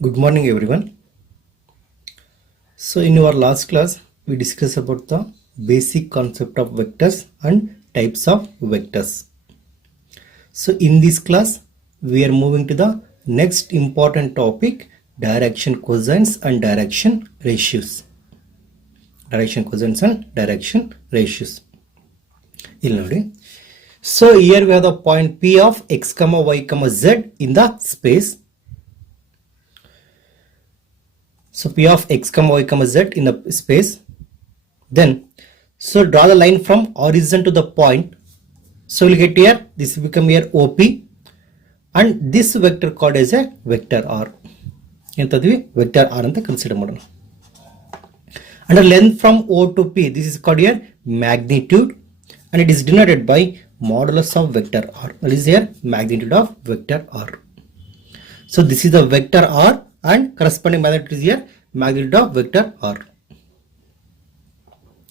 Good morning everyone. So in our last class we discussed about the basic concept of vectors and types of vectors. So in this class we are moving to the next important topic, direction cosines and direction ratios. Direction cosines and direction ratios. So here we have the point P of x comma y comma z in the space. So P of x comma y comma z in the space. Then, so draw the line from origin to the point. So we'll get here, this will become here OP, and this vector called as a vector R. Vector R anta consider ಮಾಡೋಣ. And the length from O to P, this is called here magnitude, and it is denoted by modulus of vector R. That is here magnitude of vector R. So this is the vector R and corresponding magnitude is here magnitude of vector R.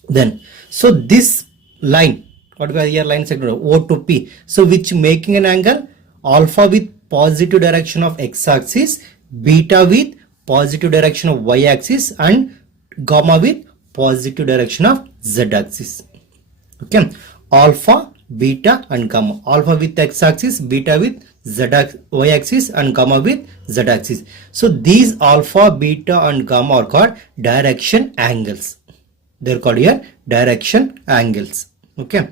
Then, so this line, what we have here line segment O to P, so which making an angle alpha with positive direction of x-axis, beta with positive direction of y-axis, and gamma with positive direction of z-axis. Okay, alpha, beta and gamma. Alpha with x-axis, beta with y-axis, and gamma with z-axis. So these alpha, beta and gamma are called direction angles. They are called here direction angles. Okay,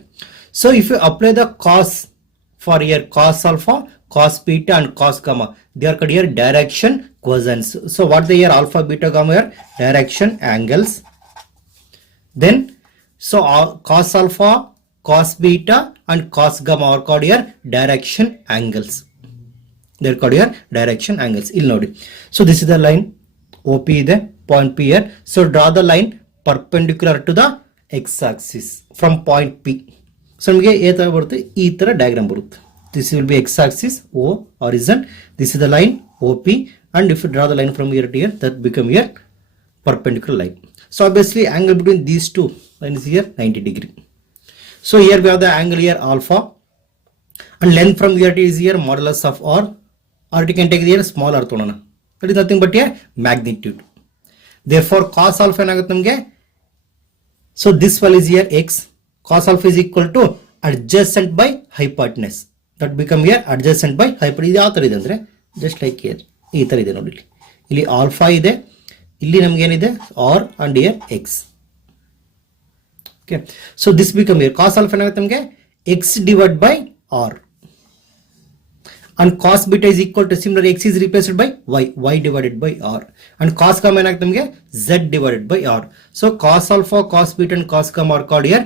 so if you apply the cos for here cos alpha, cos beta and cos gamma, they are called here direction cosines. So what they are alpha, beta, gamma are direction angles. Then so cos alpha, cos beta and cos gamma are called here direction angles. They are called here direction angles. So this is the line OP ಇದೆ, point P here. So draw the line perpendicular to the x-axis from point P. So ನಮಗೆ ಈ ತರ diagram ಬರುತ್ತೆ. This will be x-axis O horizon. This is the line OP, and if you draw the line from here to here, that become here perpendicular line. So obviously angle between these two lines is here 90 degree. So here we have the angle here alpha, and length from here to is here modulus of R, or you can take here small r ತೊಗೊಳ್ಳೋಣ. That is nothing but here magnitude. Therefore cos alpha ಏನಾಗುತ್ತೆ ನಮಗೆ, so this value is here x, cos alpha is equal to adjacent by hypotenuse. That become here adjacent by hypotenuse. ಇದು ಯಾವ ತರ ಇದೆ ಅಂದ್ರೆ just like here ಈ ತರ ಇದೆ ನೋಡಿ. ಇಲ್ಲಿ alpha ಇದೆ, ಇಲ್ಲಿ ನಮಗೆ ಏನಿದೆ r and here x. Okay, so this become here cos alpha ಏನಾಗುತ್ತೆ ನಮಗೆ x divided by r, and cos beta is equal to similar x is replaced by y divided by r, and cos gamma ಏನಾಗುತ್ತೆ ನಮಗೆ z divided by r. So cos alpha, cos beta and cos gamma are called here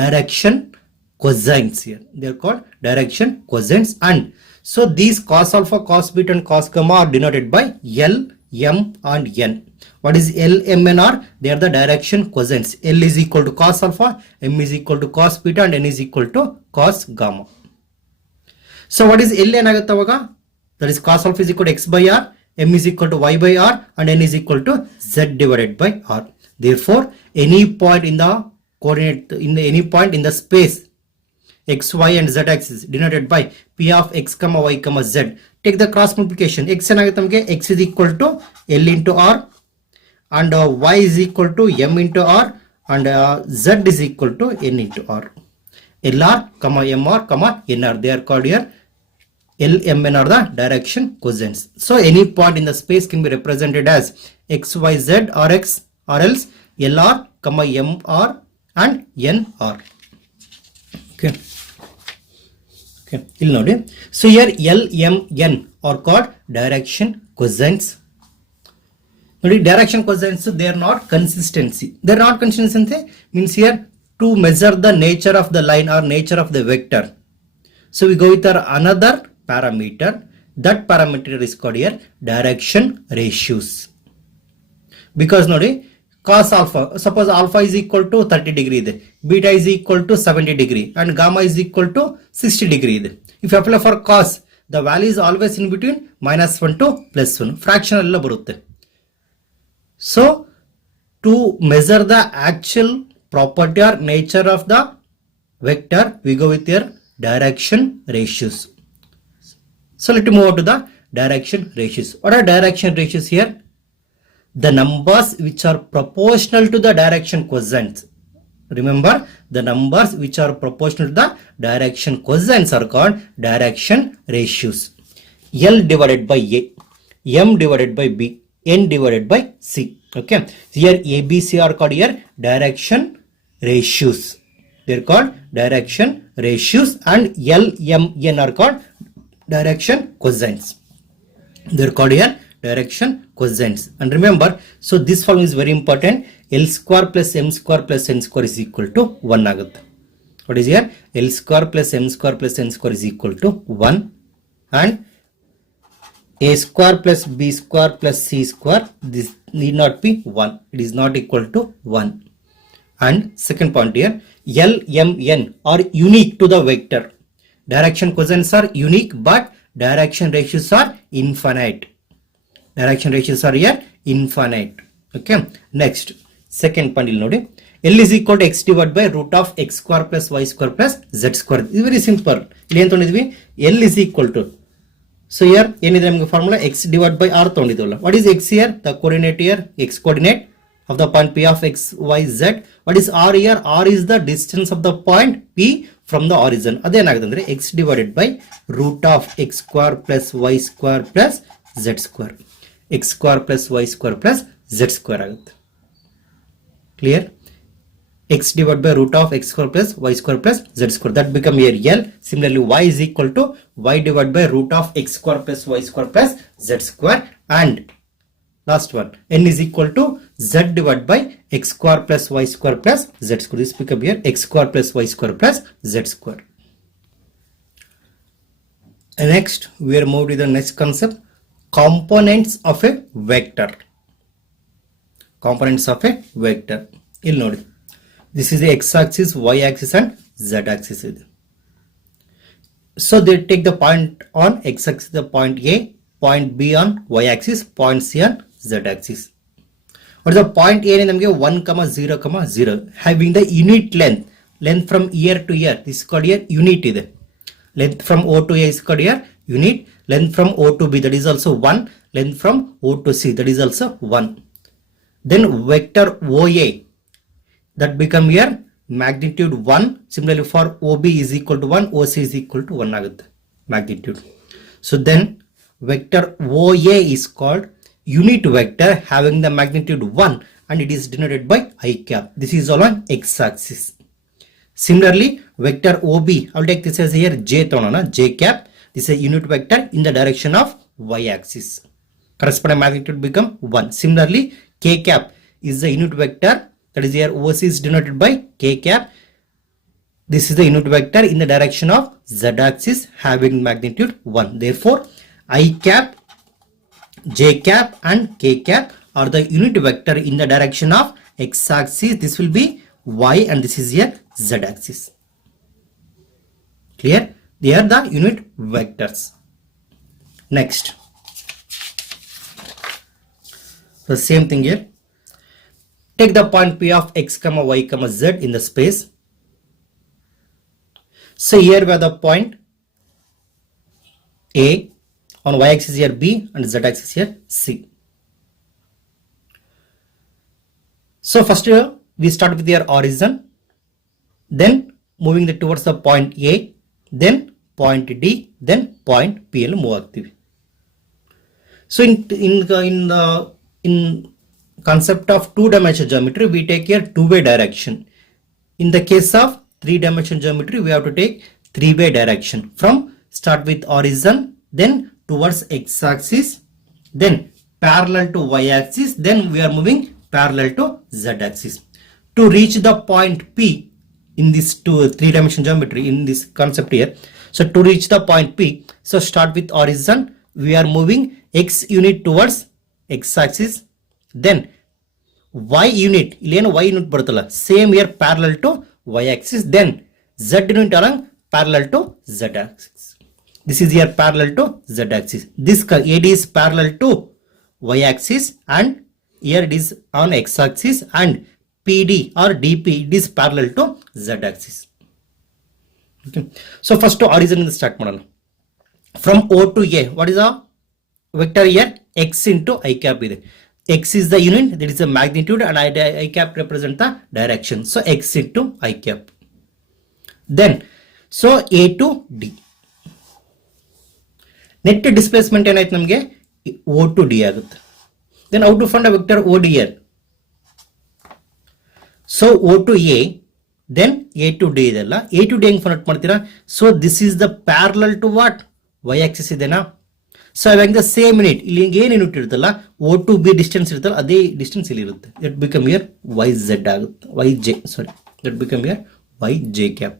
direction cosines. Here they are called direction cosines, and so these cos alpha, cos beta and cos gamma are denoted by L, M and N. What is L, M and R? They are the direction cosines. L is equal to cos alpha, M is equal to cos beta, and N is equal to cos gamma. So what is L ಏನಾಗುತ್ತೆ ಅವಾಗ? That is cos alpha is equal to x by r, M is equal to y by r, and N is equal to z divided by r. Therefore any point in the coordinate any point in the space x, y and z axis denoted by P of x comma y comma z, take the cross multiplication. X ಏನಾಗುತ್ತೆ ನಮಗೆ x is equal to L into r, and y is equal to m into r, and z is equal to n into r. LR comma MR comma NR, they are called here L, M, N are the direction cosines. So any point in the space can be represented as x, y, z or x, or else LR comma MR and NR. Okay, okay, ಇಲ್ಲಿ ನೋಡಿ. So here L, M, N are called direction cosines. ನೋಡಿ direction cosines, they are not consistency. They are not consistency means here to measure the nature of the line or nature of the vector. So we go with our another parameter. That parameter is called here direction ratios. Because ನೋಡಿ cos alpha, suppose alpha is equal to 30 degree ಇದೆ, beta is equal to 70 degree, and gamma is equal to 60 degree ಇದೆ. If you apply for cos, the value is always in between -1 to +1, fraction ಎಲ್ಲ ಬರುತ್ತೆ. So to measure the actual property or nature of the vector, we go with your direction ratios. So let me move on to the direction ratios. What are direction ratios here? The numbers which are proportional to the direction quotients. Remember, the numbers which are proportional to the direction quotients are called direction ratios. L divided by A, M divided by B, N divided by C. Okay, here A, B, C are called here direction ratios. They are called direction ratios, and L, M, N are called direction quotients. They are called here direction quotients. And remember, so this formula is very important. L square plus M square plus N square is equal to 1 agutte. What is here? L square plus M square plus N square is equal to 1, and A square plus B square plus C square, this need not be 1. It is not equal to 1. And second point here, L, M, N are unique to the vector. Direction quotients are unique, but direction ratios are infinite. Direction ratios are here infinite. Okay. Next, second point will note, L is equal to x divided by root of x square plus y square plus z square. This is very simple. L is equal to, so here any formula x divided by r. What is x here? The coordinate here, x coordinate of the point P of x, y, z. What is r here? R is the distance of the point P from the origin. Adhe x divided by root of x square plus y square plus z square. X square plus y square plus z square. Clear? X divided by root of x square plus y square plus z square. That become here L. Similarly, y is equal to y divided by root of x square plus y square plus z square. And last one, n is equal to z divided by x square plus y square plus z square. This become here x square plus y square plus z square. And next, we are moved to the next concept, components of a vector. Components of a vector. You'll notice. This is the x-axis, y-axis and z-axis. So they take the point on x-axis, the point A, point B on y-axis, point C on z-axis. What is the point A in 1, 0, 0, having the unit length from ear to ear. This is called here unit. Length from O to A is called here unit. Length from O to B, that is also 1. Length from O to C, that is also 1. Then vector OA, that become here magnitude 1. Similarly for OB is equal to 1, OC is equal to 1 magnitude. So then vector OA is called unit vector having the magnitude 1, and it is denoted by I cap. This is all on x-axis. Similarly, vector OB, I will take this as here J cap. This is a unit vector in the direction of y-axis. Corresponding magnitude become 1. Similarly, K cap is the unit vector, that is here OC is denoted by K cap. This is the unit vector in the direction of z-axis having magnitude 1. Therefore, I cap, J cap and K cap are the unit vector in the direction of x-axis. This will be y and this is here z-axis. Clear? They are the unit vectors. Next. The same thing here. Take the point P of x, y, z in the space. So here we have the point A, on y-axis here B and z-axis here C. So first we start with their origin, then moving towards the point A, then point D, then point P. Move. So in concept of two-dimensional geometry, we take here two-way direction. In the case of three-dimensional geometry, we have to take three-way direction. From start with origin, then towards x-axis, then parallel to y-axis, then we are moving parallel to z-axis. To reach the point P in this three-dimensional geometry, in this concept here, so to reach the point P, so start with origin, we are moving x unit towards x-axis, then y unit, same here parallel to y-axis, then z unit along parallel to z-axis. This is here parallel to z-axis. This AD is parallel to y-axis and here it is on x-axis, and PD or DP, it is parallel to z-axis. Okay. So first to origin in the start model. From O to A, what is the vector here x into I cap ಇದೆ. X is the unit, that is the magnitude, and I cap represent the direction. So x into I cap. Then so A to D. Net displacement ಏನಾಯ್ತು ನಮಗೆ O to D ಆಗುತ್ತೆ. Then how to find a vector OD here? So O to A, then A to D ಇದೆಲ್ಲ. A to D ಹೆಂಗೆ find out ಮಾಡ್ತೀರಾ? So this is the parallel to what? Y axis ಇದೆನಾ? So having the same unit, ಇಲ್ಲಿ ಏನು unit ಇರುತ್ತಲ್ಲ O to B distance ಇರುತ್ತಲ್ಲ ಅದೇ distance ಇಲ್ಲಿ ಇರುತ್ತೆ. That become here YZ ಆಗುತ್ತೆ. YJ, sorry. That become here YJ cap.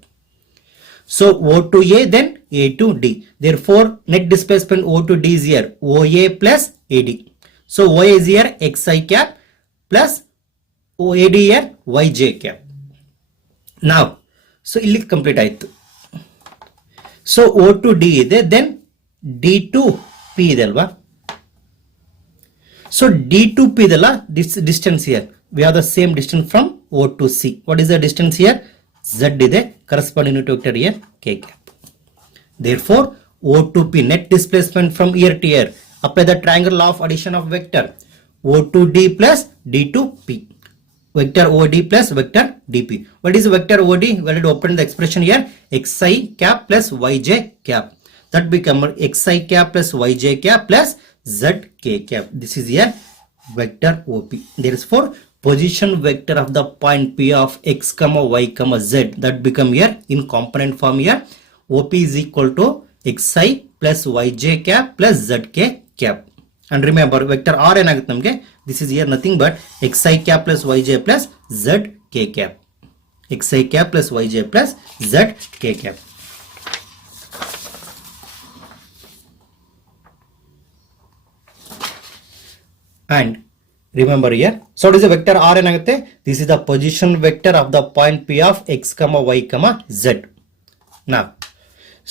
So O to A, then A to D. Therefore net displacement O to D is here OA plus AD. So OA is here XI cap plus AD here YJ cap. Now so ಇಲ್ಲಿ complete ಆಯ್ತು. So O to D ಇದೆ, then D to P ಇದೆ ಅಲ್ವಾ. So D to P ಇದೆಲ್ಲ this distance here, we have the same distance from O to C. What is the distance here? Z ಇದೆ, corresponding unit vector here K cap. Therefore O to P net displacement from here to here, apply the triangle law of addition of vector O to D plus D to P, vector OD plus vector DP. What is vector OD? We already opened the expression here, XI cap plus YJ cap. That become XI cap plus YJ cap plus ZK cap. This is here vector OP. Therefore position vector of the point P of x comma y comma z, that become here in component form here OP is equal to XI plus YJ cap plus ZK cap. And remember vector R ಏನಾಗುತ್ತೆ ನಮಗೆ, this is here nothing but XI cap plus YJ plus ZK cap. XI cap plus YJ plus ZK cap. And remember here, so what is the vector R ಏನಾಗುತ್ತೆ? This is the position vector of the point P of x comma y comma z. Now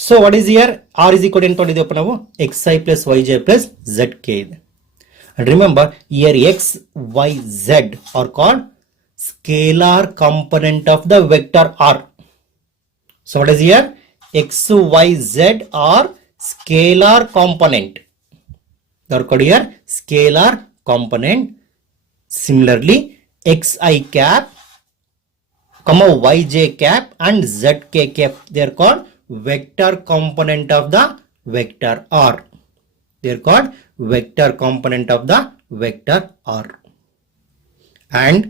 so what is here? R is equal to ಏನು ತೊಗೊಂಡಿದ್ದೀವಪ್ಪ ನಾವು? XI plus YJ plus ZK ಇದೆ. And remember here x, y, z are called scalar component of the vector R. So what is here? X, y, z are scalar component. They are called here scalar component. Similarly XI cap comma YJ cap and ZK cap, they are called vector component of the vector R. They are called vector component of the vector R. And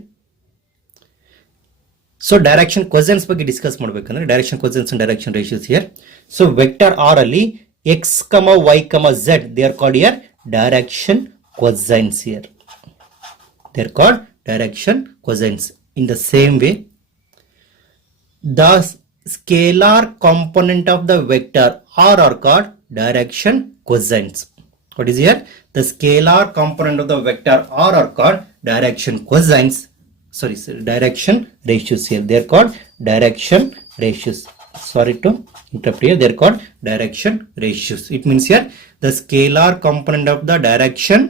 so direction quotients ಬಗ್ಗೆ discuss ಮಾಡಬೇಕಂದ್ರೆ direction quotients and direction ratios here. So vector R ಅಲ್ಲಿ x comma y comma z, they are called here direction quotients here. They are called direction quotients. In the same way, the scalar component of the vector R are called direction quotients. What is here? The scalar component of the vector R are called direction quotients. Sorry, direction ratios here. They are called direction ratios. Sorry to interrupt here. They are called direction ratios. It means here the scalar component of the direction,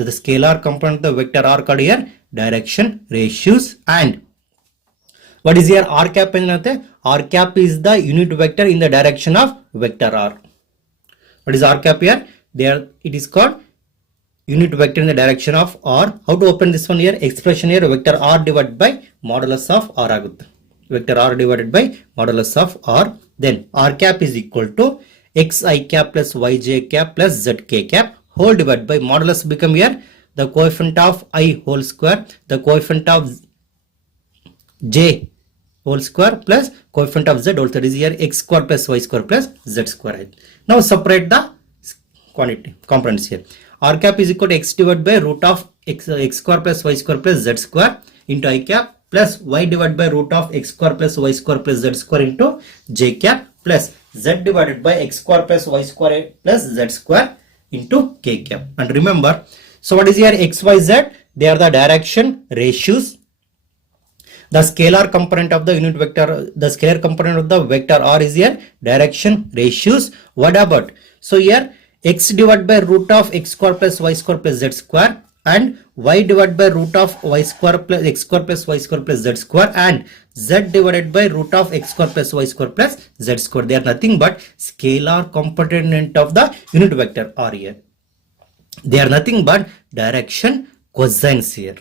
the scalar component of the vector R called here direction ratios. And what is here? R cap ಏನಂತೆ? R cap is the unit vector in the direction of vector R. What is R cap here? There it is called unit vector in the direction of R. How to open this one here? Expression here vector R divided by modulus of R ಆಗುತ್ತೆ. Vector R divided by modulus of R. Then R cap is equal to XI cap plus YJ cap plus ZK cap whole divided by modulus become here the coefficient of I whole square, the coefficient of J whole square plus coefficient of Z whole square is here x square plus y square plus z square. Now separate the quantity components here. R cap is equal to x divided by root of x square plus y square plus z square into I cap plus y divided by root of x square plus y square plus z square into j cap plus z divided by x square plus y square plus z square into k cap. And remember, so what is here? X, y, z, they are the direction ratios. The scalar component of the unit vector, the scalar component of the vector R is here direction ratios. What about? So here x divided by root of x square plus y square plus z square and y divided by root of y square plus x square plus y square plus z square and z divided by root of x square plus y square plus z square. They are nothing but scalar component of the unit vector R here. They are nothing but direction cosines here.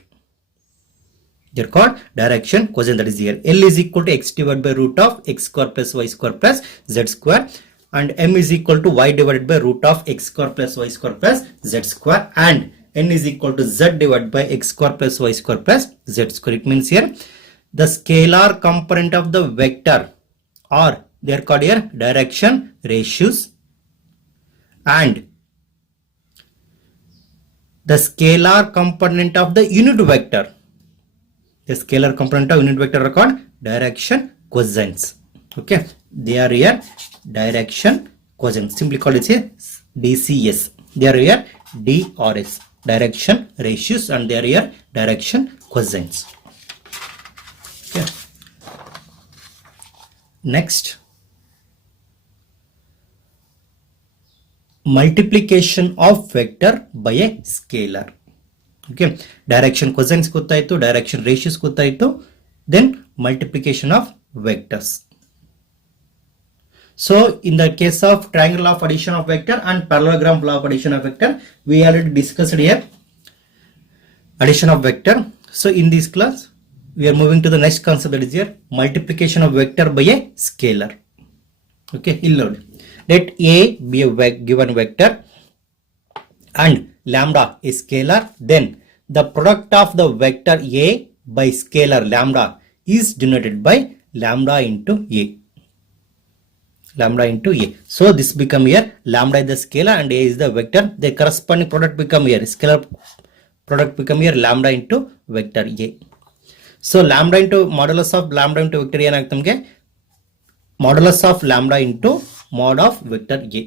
They are called direction cosine, that is here. L is equal to x divided by root of x square plus y square plus z square, and m is equal to y divided by root of x square plus y square plus z square, and n is equal to z divided by x square plus y square plus z square. It means here the scalar component of the vector, or they are called here direction ratios, and the scalar component of the unit vector, the scalar component of unit vector are called direction cosines. Okay, they are here direction cosines, simply called it here DCS. They are here DRS, direction ratios, and they are here direction cosines. Okay. Next, multiplication of vector by a scalar. Okay, direction cosines ಗೊತ್ತಾಯ್ತು, direction ratios ಗೊತ್ತಾಯ್ತು, then multiplication of vectors. So in the case of triangle of addition of vector and parallelogram law of addition of vector, we already discussed here addition of vector. So in this class we are moving to the next concept, that is here multiplication of vector by a scalar. Okay, let A be a given vector and lambda is scalar, then the product of the vector A by scalar lambda is denoted by lambda into A. Lambda into A. So this become here lambda is the scalar and A is the vector. The corresponding product become here scalar product become here lambda into vector A. So lambda into modulus of lambda into vector A ಏನಾಗುತ್ತೆ ನಮಗೆ modulus of lambda into mod of vector A.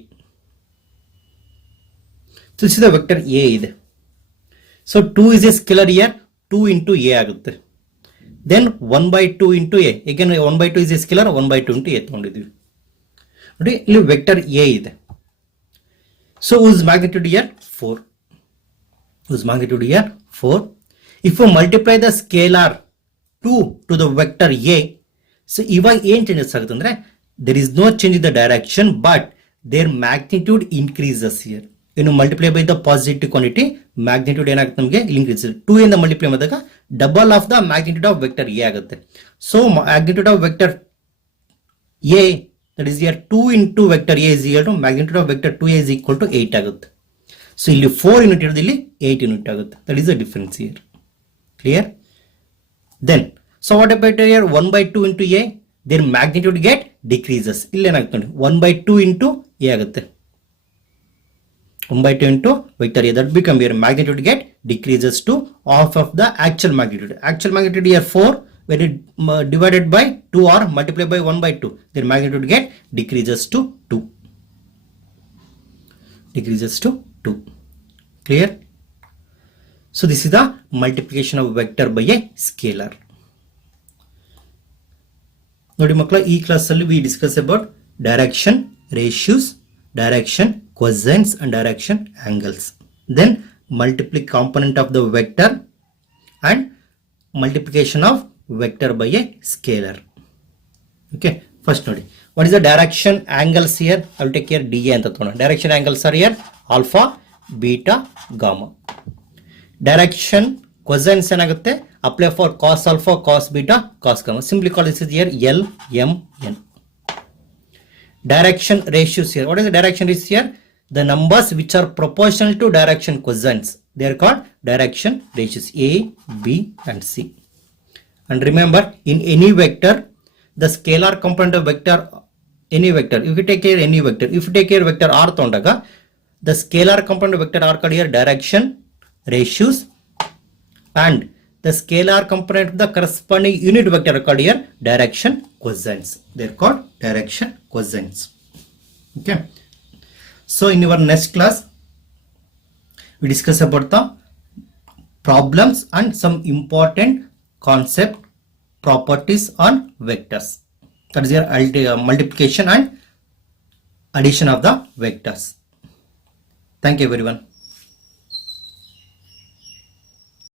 So this is the vector A ಇದೆ. So 2 is a scalar here, 2 into A ಆಗುತ್ತೆ. Then 1 by 2 into A. Again 1 by 2 is a scalar, 1 by 2 into A ತಗೊಂಡಿದ್ದೀವಿ. ನೋಡಿ ಇಲ್ಲಿ vector A ಇದೆ. So whose magnitude here 4. Whose magnitude here 4. If you multiply the scalar 2 to the vector A, so ಇವಾಗ ಏನು changes ಆಗುತ್ತೆ ಅಂದ್ರೆ there is no change in the direction but their magnitude increases here. You multiply by the positive quantity, magnitude ಏನಾಗುತ್ತೆ ನಮಗೆ increases. 2 ಇಂದ multiply ಮಾಡಿದಾಗ double of the magnitude of vector A ಆಗುತ್ತೆ. So magnitude of vector A, that is here 2 into vector A is equal to magnitude of vector 2A is equal to 8 ಆಗುತ್ತೆ. So ಇಲ್ಲಿ 4 unit ಇರೋದು ಇಲ್ಲಿ 8 unit ಆಗುತ್ತೆ. That is the difference here. Clear? Then so what about here 1 by 2 into A, their magnitude get decreases. ಇಲ್ಲಿ ಏನಾಗುತ್ತೆ ನೋಡಿ 1 by 2 into A ಆಗುತ್ತೆ. 1 by 2 into vector A, that become here magnitude get decreases to half of the actual magnitude. Actual magnitude here 4, when it divided by 2 or multiplied by 1 by 2, their magnitude get decreases to 2. Decreases to 2. Clear? So this is the multiplication of vector by a scalar. ನೋಡಿ ಮಕ್ಕಳ ಈ class ಅಲ್ಲಿ we discuss about direction ratios, direction cosines and direction angles, then multiply component of the vector and multiplication of vector by a scalar. Okay, first ನೋಡಿ what is the direction angles here. I will take here DA ಅಂತ ತಗೋಣ. Direction angles are here alpha, beta, gamma. Direction cosines ಏನಾಗುತ್ತೆ apply for cos alpha, cos beta, cos gamma. Simply call this is here L, M, N. Direction ratios here. What is the direction ratios here? The numbers which are proportional to direction cosines, they are called direction ratios A, B and C. And remember, in any vector, the scalar component of vector, any vector, if you take here any vector, if you take here vector R ತಗೊಂಡಾಗ the scalar component of vector are called here direction ratios, and the scalar component of the corresponding unit vector are called here direction cosines. They are called direction cosines. Okay. So in our next class, we discuss about the problems and some important concept properties on vectors. That is your multiplication and addition of the vectors. Thank you everyone.